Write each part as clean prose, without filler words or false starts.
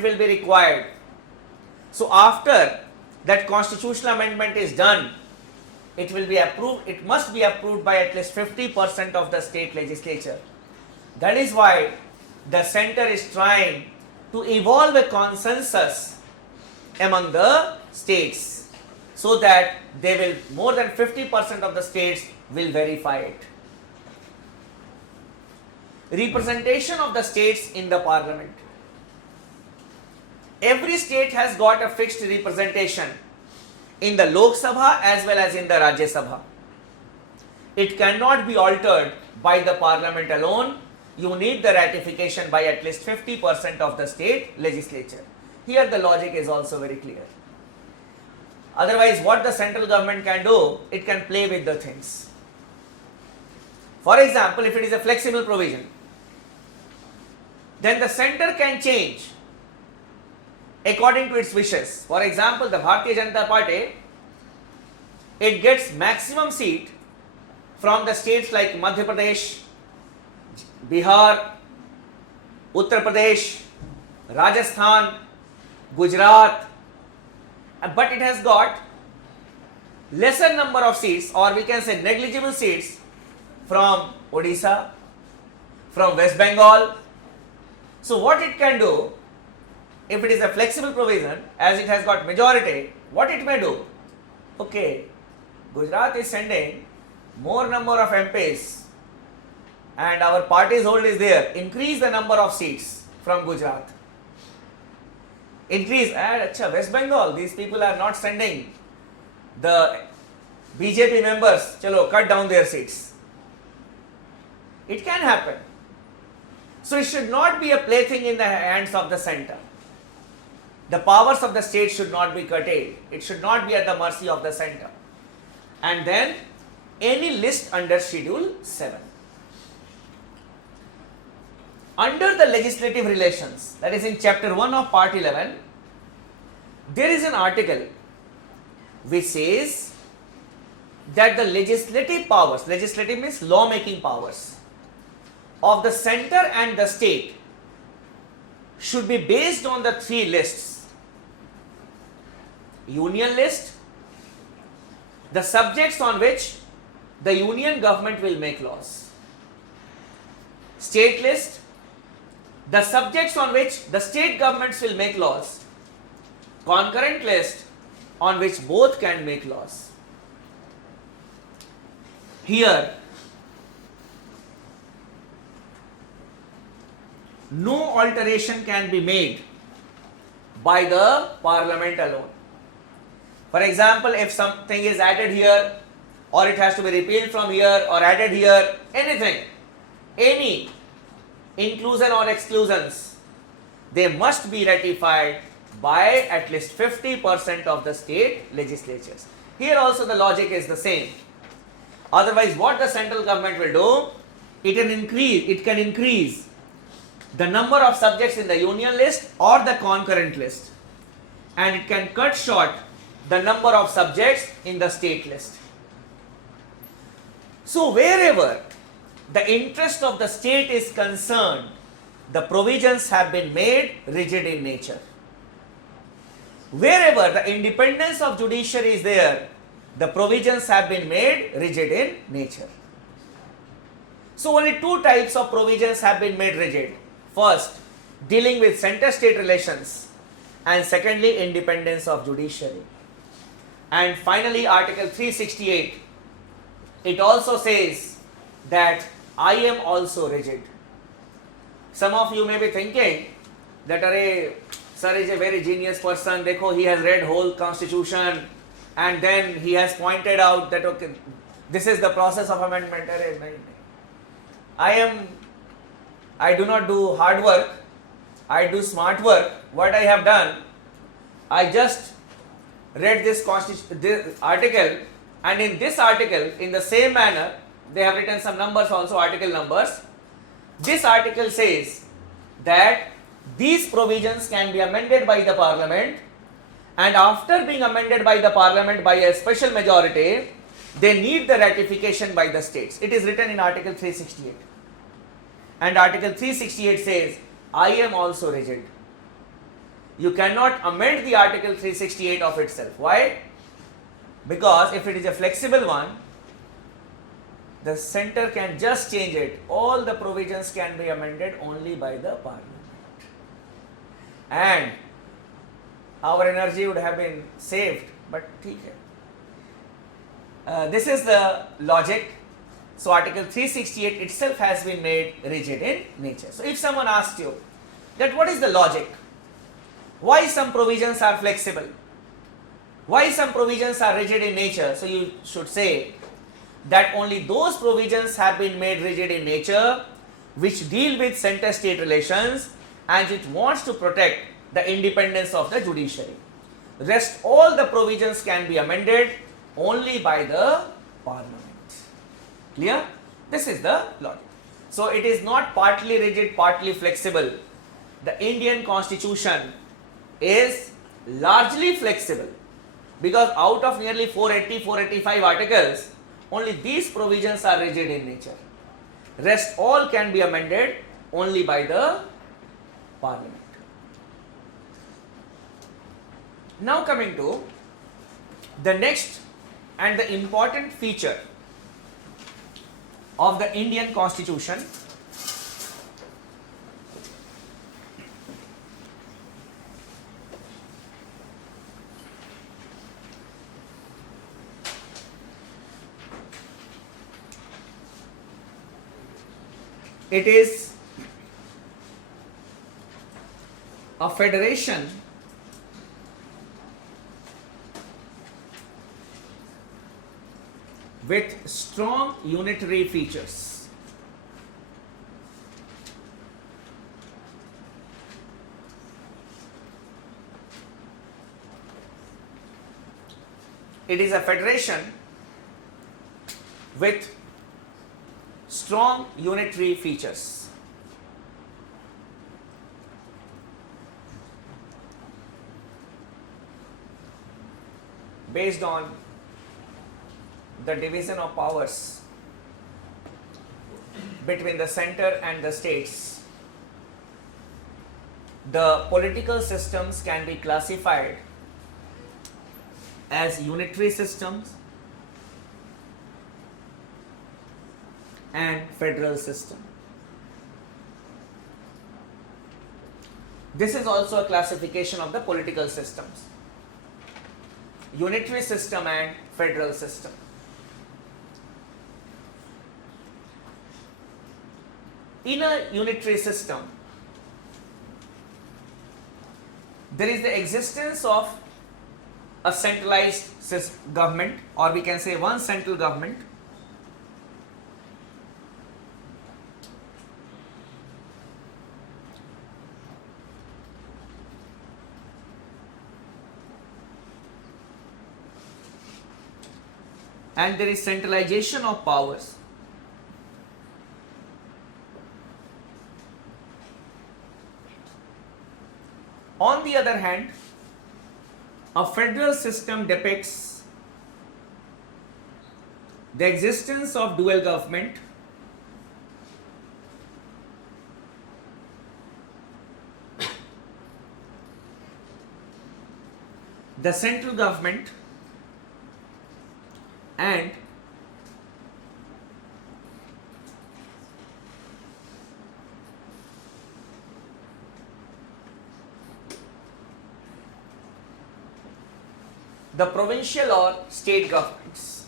amendment will be required. So after that constitutional amendment is done, it will be approved, it must be approved by at least 50% of the state legislature. That is why the center is trying to evolve a consensus among the states, so that they will, more than 50% of the states will verify it. Representation of the states in the parliament. Every state has got a fixed representation in the Lok Sabha as well as in the Rajya Sabha. It cannot be altered by the parliament alone. You need the ratification by at least 50% of the state legislature. Here the logic is also very clear. Otherwise, what the central government can do, it can play with the things. For example, if it is a flexible provision, then the center can change according to its wishes. For example, the Bharatiya Janata Party, it gets maximum seat from the states like Madhya Pradesh, Bihar, Uttar Pradesh, Rajasthan, Gujarat, but it has got lesser number of seats, or we can say negligible seats, from Odisha, from West Bengal. So what it can do, if it is a flexible provision, as it has got majority, what it may do? Okay, Gujarat is sending more number of MPs and our party's hold is there. Increase the number of seats from Gujarat. Increase, and West Bengal, these people are not sending the BJP members, chalo, cut down their seats. It can happen. So it should not be a plaything in the hands of the center. The powers of the state should not be curtailed. It should not be at the mercy of the center. And then any list under Schedule 7. Under the legislative relations, that is in chapter 1 of part 11, there is an article which says that the legislative powers, legislative means law-making powers, of the center and the state should be based on the three lists: union list, the subjects on which the union government will make laws; state list, the subjects on which the state governments will make laws; concurrent list, on which both can make laws. Here, no alteration can be made by the parliament alone. For example, if something is added here, or it has to be repealed from here or added here, anything, any inclusion or exclusions, they must be ratified by at least 50% of the state legislatures. Here also the logic is the same. Otherwise, what the central government will do, it can increase the number of subjects in the union list or the concurrent list, and it can cut short the number of subjects in the state list. So wherever the interest of the state is concerned, the provisions have been made rigid in nature. Wherever the independence of judiciary is there, the provisions have been made rigid in nature. So only two types of provisions have been made rigid. First, dealing with center-state relations, and secondly, independence of judiciary. And finally, Article 368, it also says that I am also rigid. Some of you may be thinking that, Arey, sir is a very genius person, dekho, he has read whole constitution and then he has pointed out that, okay, this is the process of amendment. Arey, I do not do hard work, I do smart work. What I have done, I just read this article, and in this article, in the same manner, they have written some numbers also, article numbers. This article says that these provisions can be amended by the parliament, and after being amended by the parliament by a special majority, they need the ratification by the states. It is written in Article 368. And Article 368 says, I am also rigid. you cannot amend the Article 368 of itself. Why? Because if it is a flexible one, the center can just change it. All the provisions can be amended only by the parliament. And our energy would have been saved, but ठीक है. This is the logic. So Article 368 itself has been made rigid in nature. So if someone asks you that what is the logic? Why some provisions are flexible? Why some provisions are rigid in nature? So you should say that only those provisions have been made rigid in nature which deal with center-state relations and which wants to protect the independence of the judiciary. Rest all the provisions can be amended only by the parliament. Clear? This is the logic. So it is not partly rigid, partly flexible. The Indian constitution is largely flexible because out of nearly 485 articles, only these provisions are rigid in nature. Rest all can be amended only by the parliament. Now coming to the next and the important feature of the Indian constitution, it is a federation with strong unitary features. It is a federation with strong unitary features. Based on the division of powers between the center and the states, the political systems can be classified as unitary systems and federal system. This is also a classification of the political systems: unitary system and federal system. In a unitary system, there is the existence of a centralized government, or we can say one central government, and there is centralization of powers. On the other hand, a federal system depicts the existence of dual government, the central government and the provincial or state governments.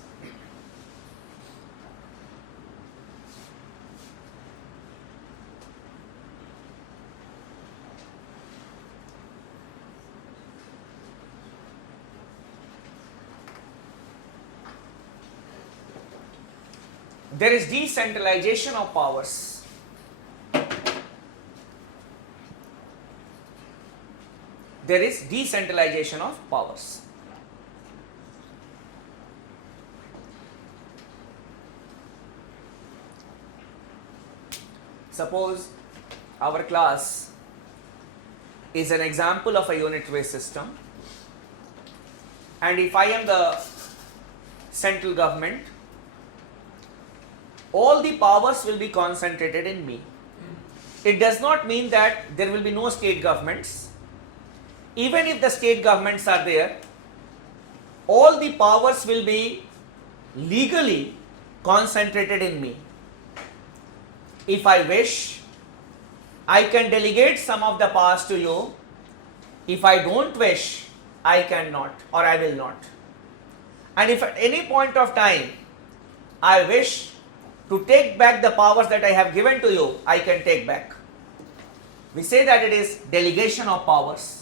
There is decentralization of powers. There is decentralization of powers. Suppose our class is an example of a unitary system, and if I am the central government, all the powers will be concentrated in me. It does not mean that there will be no state governments. even if the state governments are there, all the powers will be legally concentrated in me. If I wish, I can delegate some of the powers to you. If I don't wish, I cannot or I will not. And if at any point of time I wish to take back the powers that I have given to you, I can take back. We say that it is delegation of powers.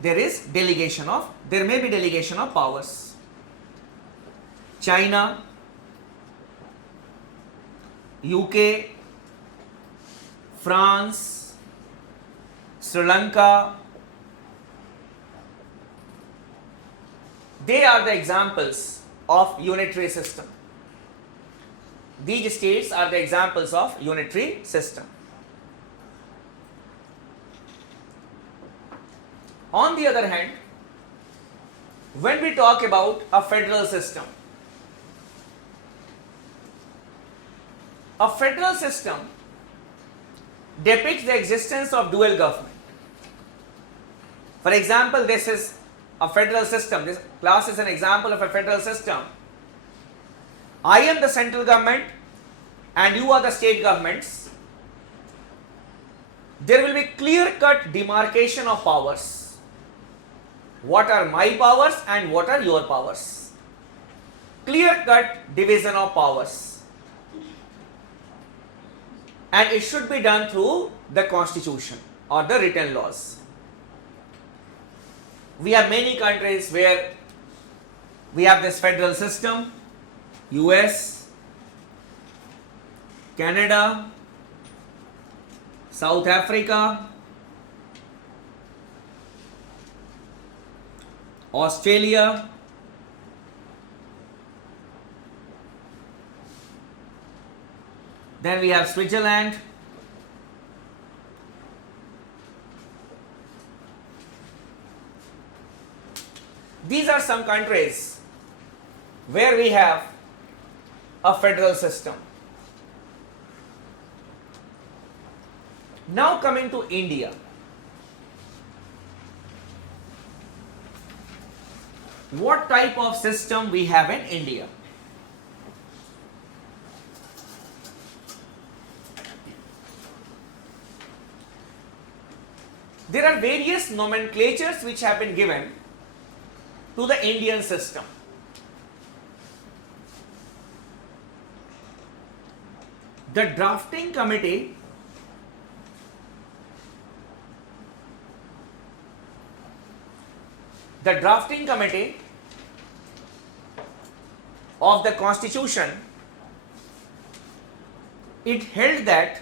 There may be delegation of powers. China, UK, France, Sri Lanka, they are the examples of unitary system. These states are the examples of unitary system. On the other hand, when we talk about a federal system depicts the existence of dual government. For example, this is a federal system. This class is an example of a federal system. I am the central government and you are the state governments. There will be clear-cut demarcation of powers. What are my powers and what are your powers? Clear-cut division of powers. And it should be done through the constitution or the written laws. We have many countries where we have this federal system. US, Canada, South Africa, Australia, then we have Switzerland, these are some countries where we have a federal system. Now coming to India. What type of system we have in India? There are various nomenclatures which have been given to the Indian system. The drafting committee of the Constitution, it held that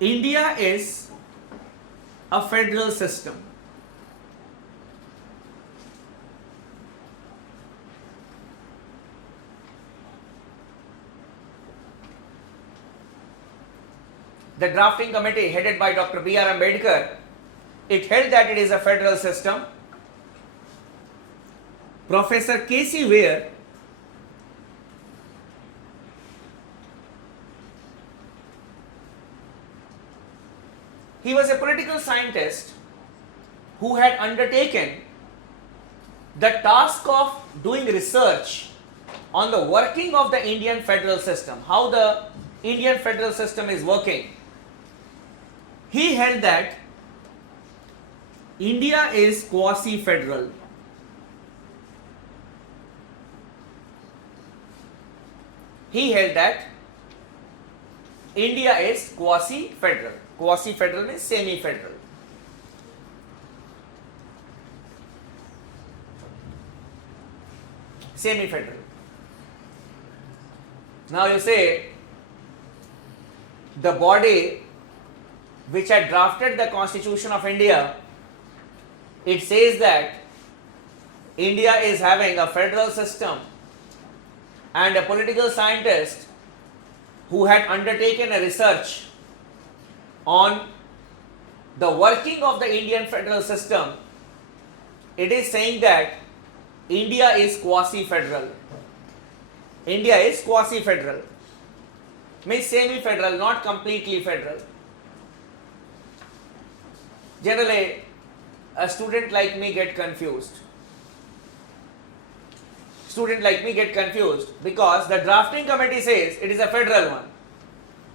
India is a federal system. The drafting committee headed by Dr. B.R. Ambedkar, it held that it is a federal system. Professor K.C. Ware, he was a political scientist who had undertaken the task of doing research on the working of the Indian federal system, how the Indian federal system is working. He held that India is quasi-federal. He held that India is quasi-federal. Quasi-federal means semi-federal. Semi-federal. Now you say, the body which had drafted the Constitution of India, it says that India is having a federal system, and a political scientist who had undertaken a research on the working of the Indian federal system, it is saying that India is quasi-federal. India is quasi-federal. means semi-federal, not completely federal. Generally, a student like me get confused. Student like me get confused because the drafting committee says it is a federal one.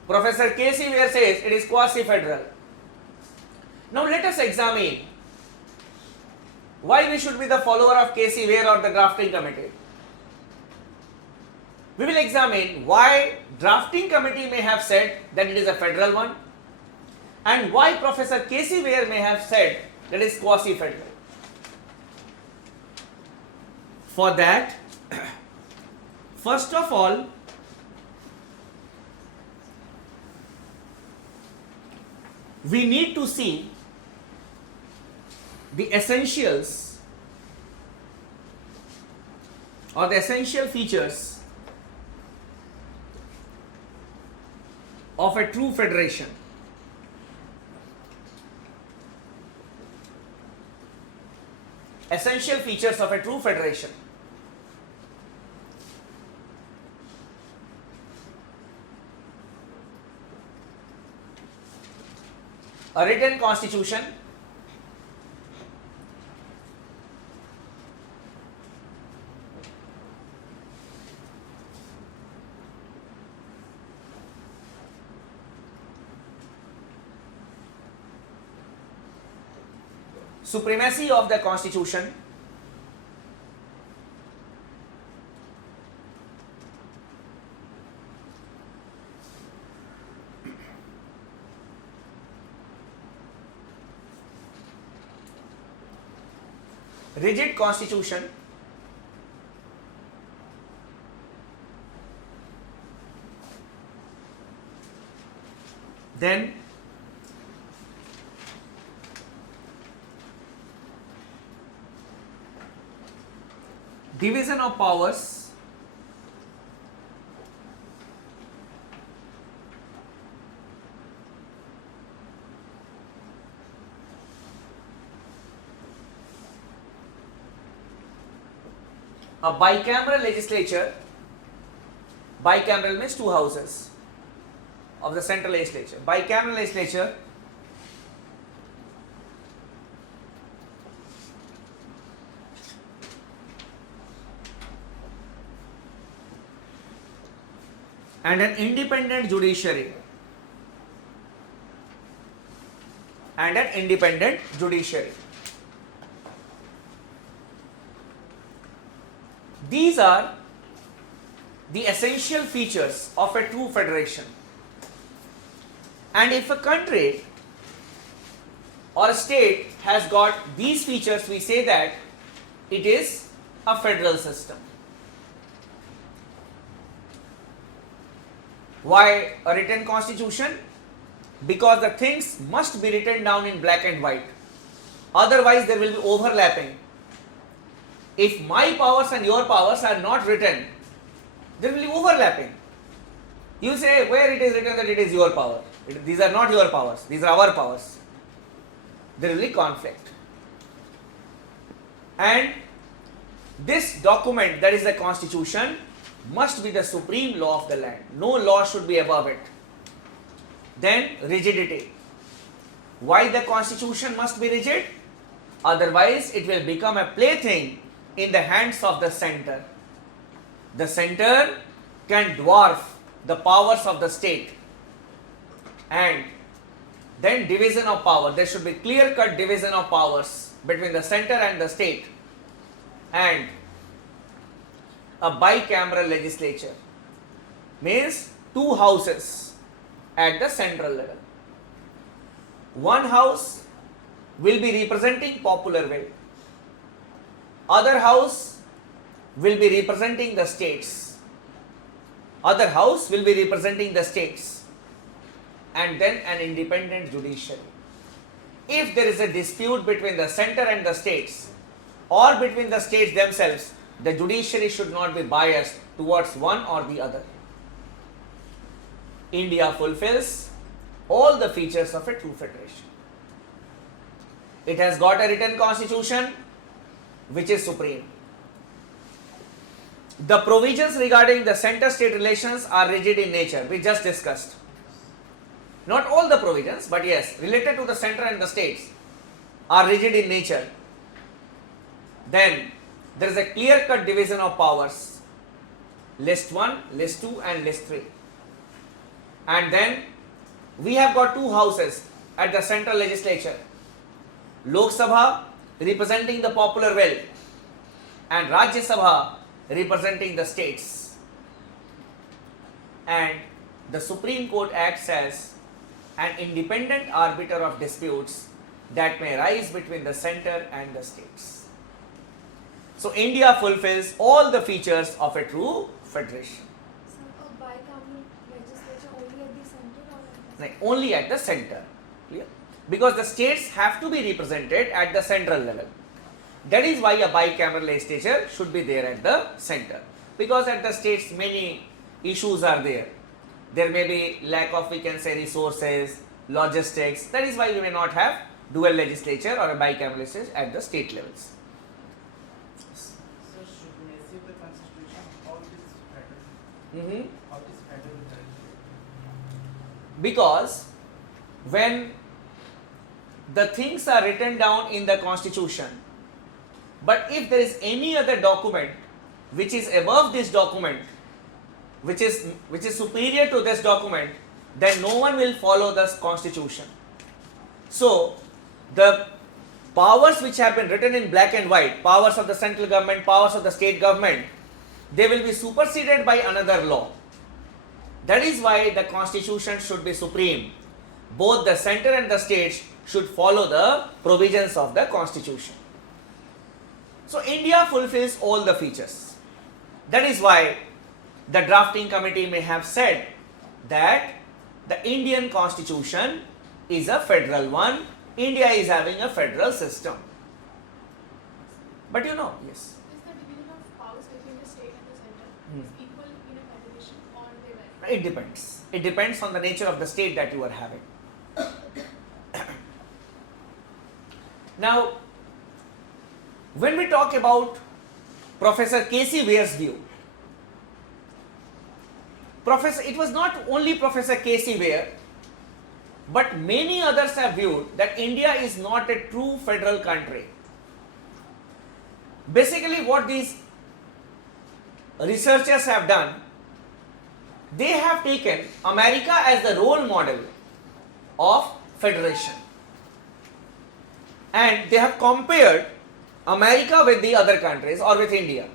Professor K.C. Ware says it is quasi-federal. Now let us examine why we should be the follower of K.C. Ware or the drafting committee. We will examine why drafting committee may have said that it is a federal one and why Professor K.C. Ware may have said that it is quasi-federal. For that, first of all, we need to see the essentials or the essential features of a true federation. Essential features of a true federation. A written constitution, supremacy of the constitution, rigid constitution, then division of powers, a bicameral legislature. Bicameral means two houses of the central legislature. Bicameral legislature and an independent judiciary. And an independent judiciary. These are the essential features of a true federation. And if a country or a state has got these features, we say that it is a federal system. Why a written constitution? Because the things must be written down in black and white. Otherwise, there will be overlapping. If my powers and your powers are not written, there will be overlapping. You say where it is written that it is your power. These are not your powers, these are our powers. There will be conflict. And this document, that is the constitution, must be the supreme law of the land. No law should be above it. Then rigidity. Why the constitution must be rigid? Otherwise it will become a plaything in the hands of the center. The center can dwarf the powers of the state. And then division of power. There should be clear-cut division of powers between the center and the state. And a bicameral legislature means two houses at the central level. One house will be representing popular will. Other house will be representing the states. Other house will be representing the states. And then an independent judiciary. If there is a dispute between the center and the states or between the states themselves, the judiciary should not be biased towards one or the other. India fulfills all the features of a true federation. It has got a written constitution which is supreme. The provisions regarding the center-state relations are rigid in nature, we just discussed. Not all the provisions, but yes, related to the center and the states are rigid in nature. Then there is a clear-cut division of powers, list 1, list 2 and list 3. And then we have got two houses at the central legislature, Lok Sabha representing the popular will and Rajya Sabha representing the states. And the Supreme Court acts as an independent arbiter of disputes that may arise between the center and the states. So India fulfills all the features of a true federation. So a bicameral legislature only at the center or at the Like only at the center, clear? Because the states have to be represented at the central level. That is why a bicameral legislature should be there at the center. Because at the states many issues are there. There may be lack of, we can say, resources, logistics. That is why we may not have dual legislature or a bicameral legislature at the state levels. So supremacy of the constitution, how it is federal? How it is federal? Because when the things are written down in the constitution, but if there is any other document which is above this document, which is superior to this document, then no one will follow this constitution. So the powers which have been written in black and white, powers of the central government, powers of the state government, they will be superseded by another law. That is why the constitution should be supreme. Both the center and the states should follow the provisions of the constitution. So India fulfills all the features. That is why the drafting committee may have said that the Indian constitution is a federal one. India is having a federal system. But you know, yes. Is the division of powers between the state and the center is equal in a federation or they vary? It depends. It depends on the nature of the state that you are having. Now, when we talk about Professor K.C. Ware's view, it was not only Professor K.C. Ware, but many others have viewed that India is not a true federal country. Basically, what these researchers have done, they have taken America as the role model of federation. And they have compared America with the other countries or with India.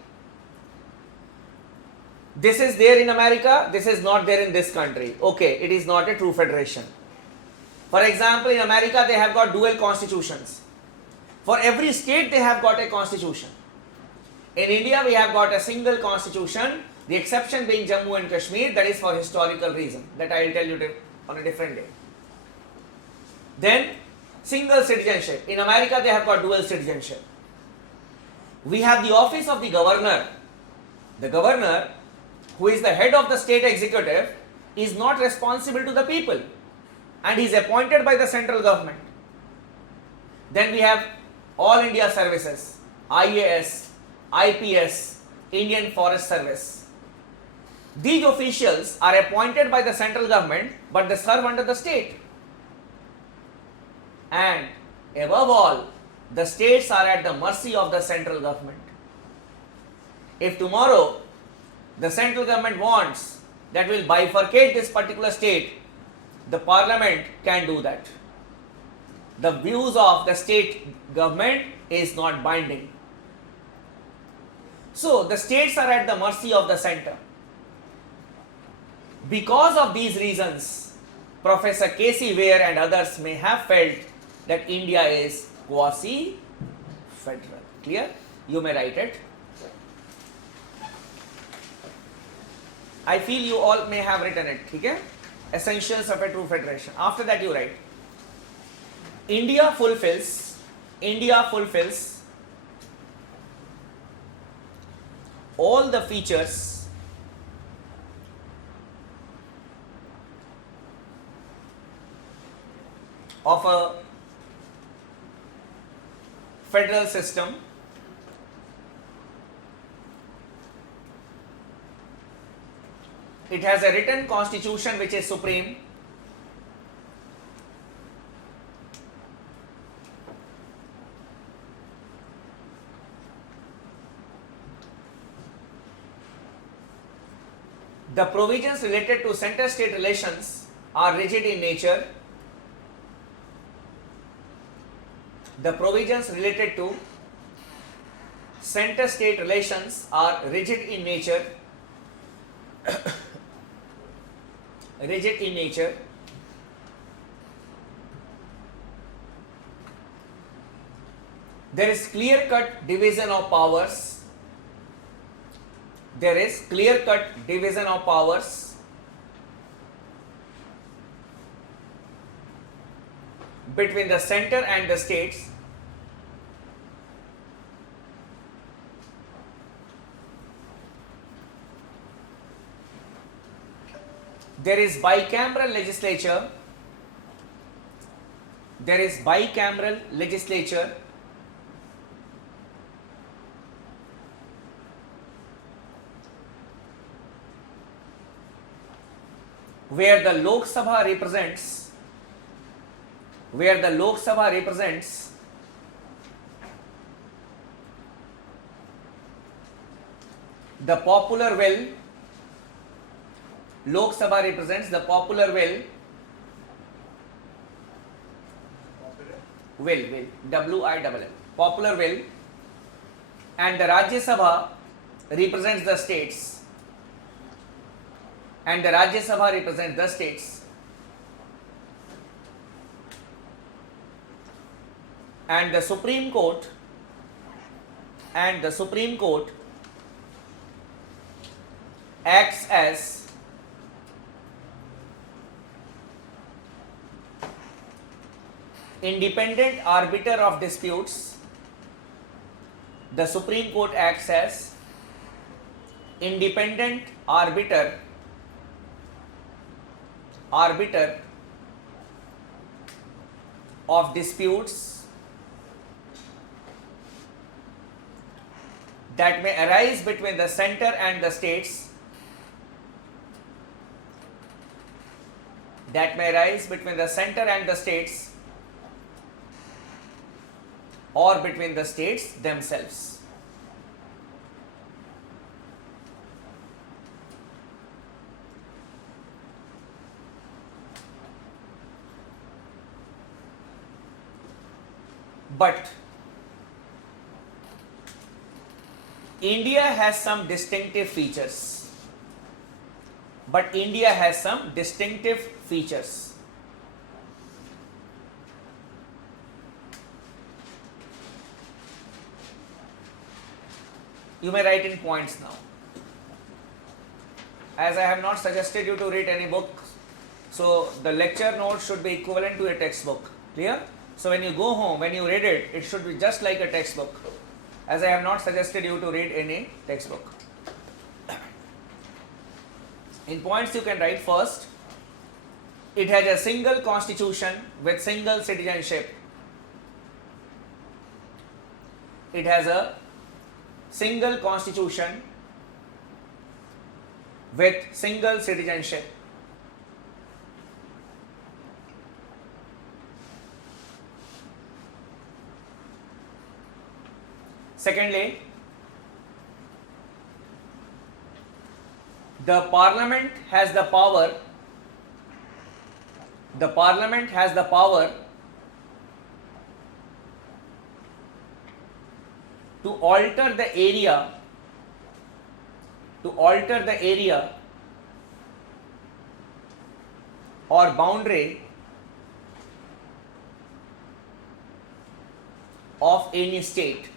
This is there in America, this is not there in this country. Okay, it is not a true federation. For example, in America they have got dual constitutions. For every state they have got a constitution. In India we have got a single constitution, the exception being Jammu and Kashmir, that is for historical reason, that I will tell you on a different day. Then single citizenship. In America they have got dual citizenship. We have the office of the governor. The governor, who is the head of the state executive, is not responsible to the people and he is appointed by the central government. Then we have All India Services, IAS, IPS, Indian Forest Service. These officials are appointed by the central government but they serve under the state. And above all, the states are at the mercy of the central government. If tomorrow the central government wants that will bifurcate this particular state, the parliament can do that. The views of the state government is not binding. So the states are at the mercy of the center. Because of these reasons, Professor K.C. Ware and others may have felt that India is quasi-federal. Clear? You may write it. I feel you all may have written it. Okay? Essentials of a true federation. After that you write. India fulfills all the features of a federal system It has a written constitution which is supreme. The provisions related to center-state relations are rigid in nature. The provisions related to center-state relations are rigid in nature. Rigid in nature. There is clear-cut division of powers. There is clear-cut division of powers between the center and the states. There is bicameral legislature. There is bicameral legislature. Where the Lok Sabha represents the popular will. Lok Sabha represents the popular will, W-I-L-L, popular will, and the Rajya Sabha represents the states, and the Rajya Sabha represents the states, and the Supreme Court acts as independent arbiter of disputes. The Supreme Court acts as independent arbiter of disputes that may arise between the center and the states, or between the states themselves. But India has some distinctive features. You may write in points now. As I have not suggested you to read any book, so the lecture notes should be equivalent to a textbook. Clear? So when you go home, when you read it, it should be just like a textbook. As I have not suggested you to read any textbook. In points you can write first, it has a single constitution with single citizenship. It has a single constitution with single citizenship. Secondly, the parliament has the power to alter the area or boundary of any state.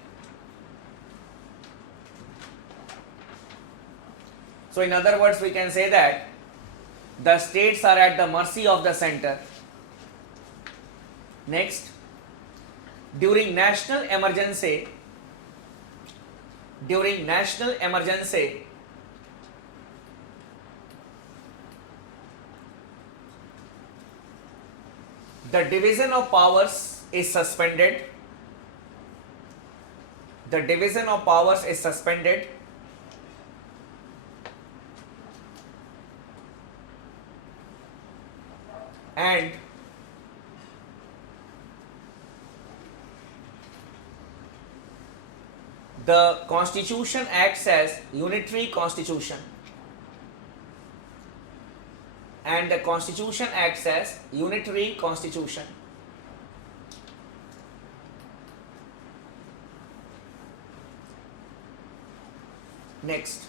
So in other words, we can say that the states are at the mercy of the center. Next, during national emergency, the division of powers is suspended. and the constitution acts as unitary constitution, and the constitution acts as unitary constitution. Next,